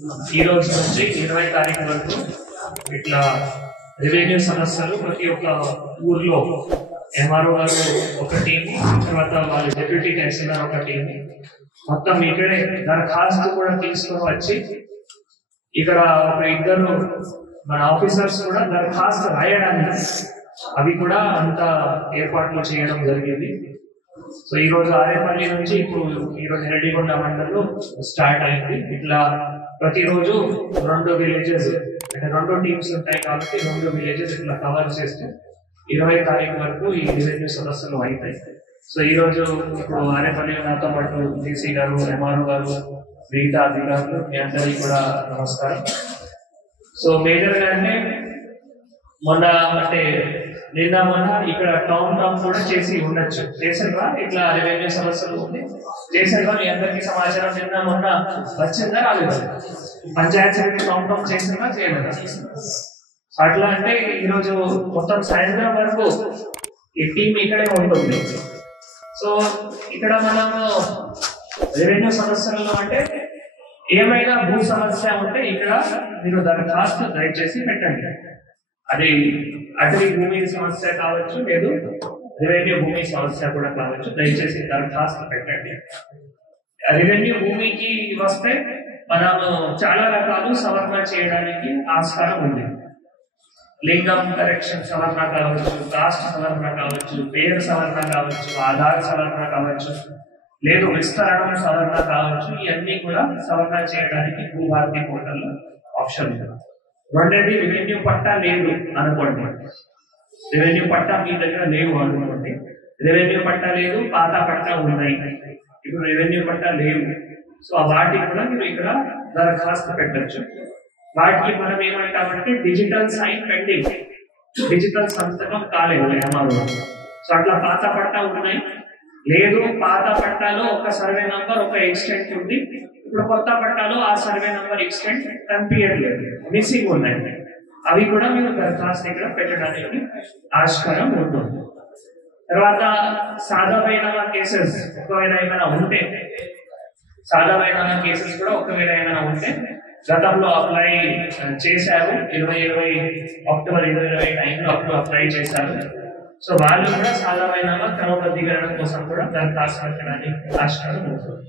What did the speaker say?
ఈ రోజు నుంచి 20 తారీఖు వరకు ఇట్లా రెవెన్యూ సమస్యలు ప్రతి ఒక్క ఊర్లో ఎంఆర్ఓ గారు ఒక టీం, తర్వాత వాళ్ళ డెప్యూటీ తహసీల్దార్ ఒక టీం, మొత్తం ఇక్కడే దరఖాస్తు కూడా తీసుకొని వచ్చి ఇక్కడ ఒక ఇద్దరు మన ఆఫీసర్స్ కూడా దరఖాస్తు రాయడానికి అవి కూడా అంత ఏర్పాట్లు చేయడం జరిగింది. సో ఈ రోజు ఆరేపల్లి నుంచి ఇప్పుడు ఈరోజు రెడ్డిగొండ మండలంలో స్టార్ట్ అయింది. ఇట్లా ప్రతిరోజు 2 విలేజెస్ అంటే 2 టీమ్స్ ఉంటాయి కాబట్టి 2 విలేజెస్ ఇట్లా కవర్ చేస్తూ 20 తారీఖు వరకు ఈ రెవెన్యూ సదస్సులు అవుతాయి. సో ఈ రోజు ఇప్పుడు ఆరేపల్లి నాతో పాటు డీసీ గారు, ఎంఆర్ఓ గారు, మిగతా అధికారులు మీ అందరికీ కూడా నమస్కారం. సో మేజర్ గా అంటే మొన్న అంటే నిన్న మొన్న ఇక్కడ టౌన్ కూడా చేసి ఉండొచ్చు, చేసారుగా ఇట్లా రెవెన్యూ సమస్యలు ఉంది చేసారుగా మీ అందరికీ సమాచారం నిన్న మొన్న వచ్చిందా రాలేదు? పంచాయత్ సెక్రటరీ టౌన్ చేసారుగా చేయలేదా? అట్లా అంటే ఈరోజు మొత్తం సాయంత్రం వరకు ఈ టీం ఇక్కడే ఉంటుంది. సో ఇక్కడ మనము రెవెన్యూ సమస్యలలో అంటే ఏమైనా భూ సమస్య ఉంటే ఇక్కడ మీరు దరఖాస్తు దయచేసి పెట్టండి. అది అటవీ భూమి సమస్య కావచ్చు, లేదు రెవెన్యూ భూమి సమస్య కూడా కావచ్చు, దయచేసి దరఖాస్తు పెట్టండి. రెవెన్యూ భూమికి వస్తే మనం చాలా రకాలు సవరణ చేయడానికి ఆస్కారం ఉంది. లింగం కరెక్షన్ సవరణ కావచ్చు, కాస్ట్ సవరణ కావచ్చు, పేరు సవరణ కావచ్చు, ఆధార్ సవరణ కావచ్చు, లేదు విస్తరణ సవరణ కావచ్చు. ఇవన్నీ కూడా సవరణ చేయడానికి భూభారతి పోర్టల్లో ఆప్షన్ ఉంది. రెండోది రెవెన్యూ పట్టా లేదు అనుకోండి, రెవెన్యూ పట్టా మీ దగ్గర లేవు అనుకోండి, రెవెన్యూ పట్టా లేదు, పాత పట్టా ఉన్నాయి, ఇప్పుడు రెవెన్యూ పట్టా లేవు. సో వాటికి కూడా మీరు ఇక్కడ దరఖాస్తు పెట్టచ్చు. వాటికి మనం ఏమంటామంటే డిజిటల్ సైన్ పెండింగ్, డిజిటల్ సంతకం కాలేదు ఎంఆర్ఓ. సో అట్లా పాత పట్టా ఉన్నాయి, లేదు పాత పట్టాలో ఒక సర్వే నంబర్ ఒక ఎక్స్టెంట్ ఉంది, ఇప్పుడు కొత్త పట్టాలో ఆ సర్వే నంబర్ ఎక్స్టెంట్ కనిపించట్లేదు, మిస్సింగ్ ఉన్నాయి, అవి కూడా మీరు దరఖాస్తు ఇక్కడ పెట్టడానికి ఆస్కారం ఉంటుంది. తర్వాత సాధారణ కేసెస్ ఒకవేళ ఏమైనా ఉంటే, సాధారణ కేసెస్ కూడా ఒకవేళ ఏమైనా ఉంటే గతంలో అప్లై చేశారు, 2020 అక్టోబర్ 2020 టైంలో అప్పుడు అప్లై చేశారు. సో వాళ్ళు కూడా సాధారణ క్రమబద్ధీకరణ కోసం కూడా దరఖాస్తు పెట్టడానికి ఆస్కారం ఉంటుంది.